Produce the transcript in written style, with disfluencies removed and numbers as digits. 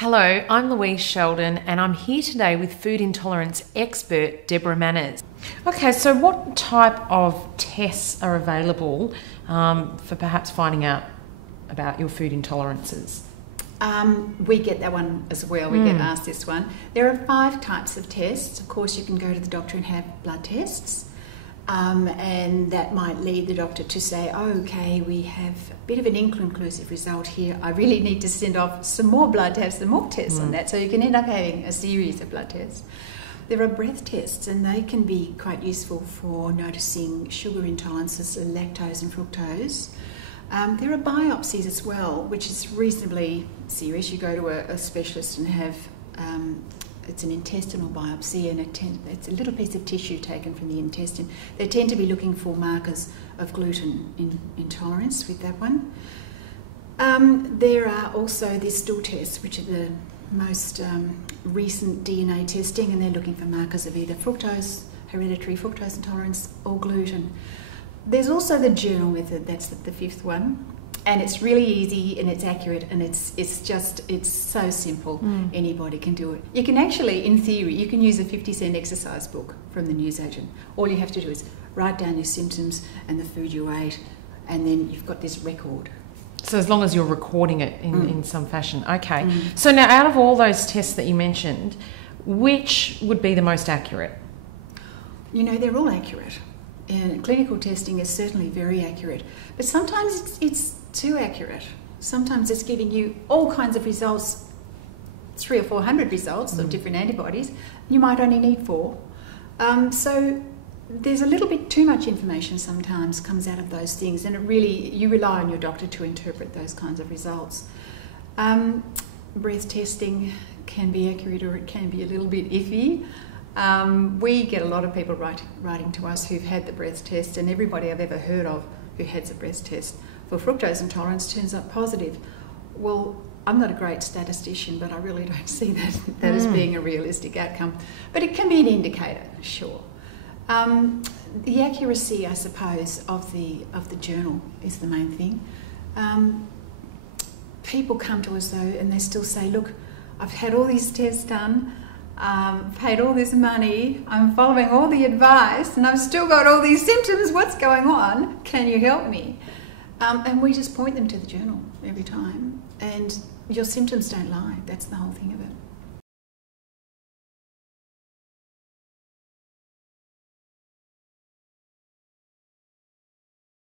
Hello, I'm Louise Sheldon and I'm here today with food intolerance expert Deborah Manners. Okay, so what type of tests are available for perhaps finding out about your food intolerances? We get that one as well. We get asked this one. There are 5 types of tests. Of course, you can go to the doctor and have blood tests. And that might lead the doctor to say, oh, okay, we have a bit of an inconclusive result here. I really need to send off some more blood to have some more tests on that. So you can end up having a series of blood tests. There are breath tests, and they can be quite useful for noticing sugar intolerances, lactose and fructose. There are biopsies as well, which is reasonably serious. You go to a specialist and have it's an intestinal biopsy, and it's a little piece of tissue taken from the intestine. They tend to be looking for markers of gluten intolerance with that one. There are also the stool tests, which are the most recent DNA testing, and they're looking for markers of either fructose, hereditary fructose intolerance, or gluten. There's also the journal method, that's the 5th one. And it's really easy and it's accurate and it's so simple. Anybody can do it. You can actually, in theory, you can use a 50-cent exercise book from the newsagent. All you have to do is write down your symptoms and the food you ate, and then you've got this record. So as long as you're recording it in some fashion. Okay. So now out of all those tests that you mentioned, which would be the most accurate? You know, they're all accurate. And clinical testing is certainly very accurate, but sometimes it's too accurate. Sometimes it's giving you all kinds of results, 300 or 400 results of different antibodies. You might only need 4. So there's a little bit too much information sometimes comes out of those things, and you rely on your doctor to interpret those kinds of results. Breath testing can be accurate, or it can be a little bit iffy. We get a lot of people writing to us who've had the breath test, and everybody I've ever heard of who has a breath test for fructose intolerance turns up positive. Well, I'm not a great statistician, but I really don't see that as being a realistic outcome. But it can be an indicator, sure. The accuracy, I suppose, of the journal is the main thing. People come to us though, and they still say, look, I've had all these tests done, paid all this money, I'm following all the advice, and I've still got all these symptoms. What's going on? Can you help me? And we just point them to the journal every time. And your symptoms don't lie. That's the whole thing of it.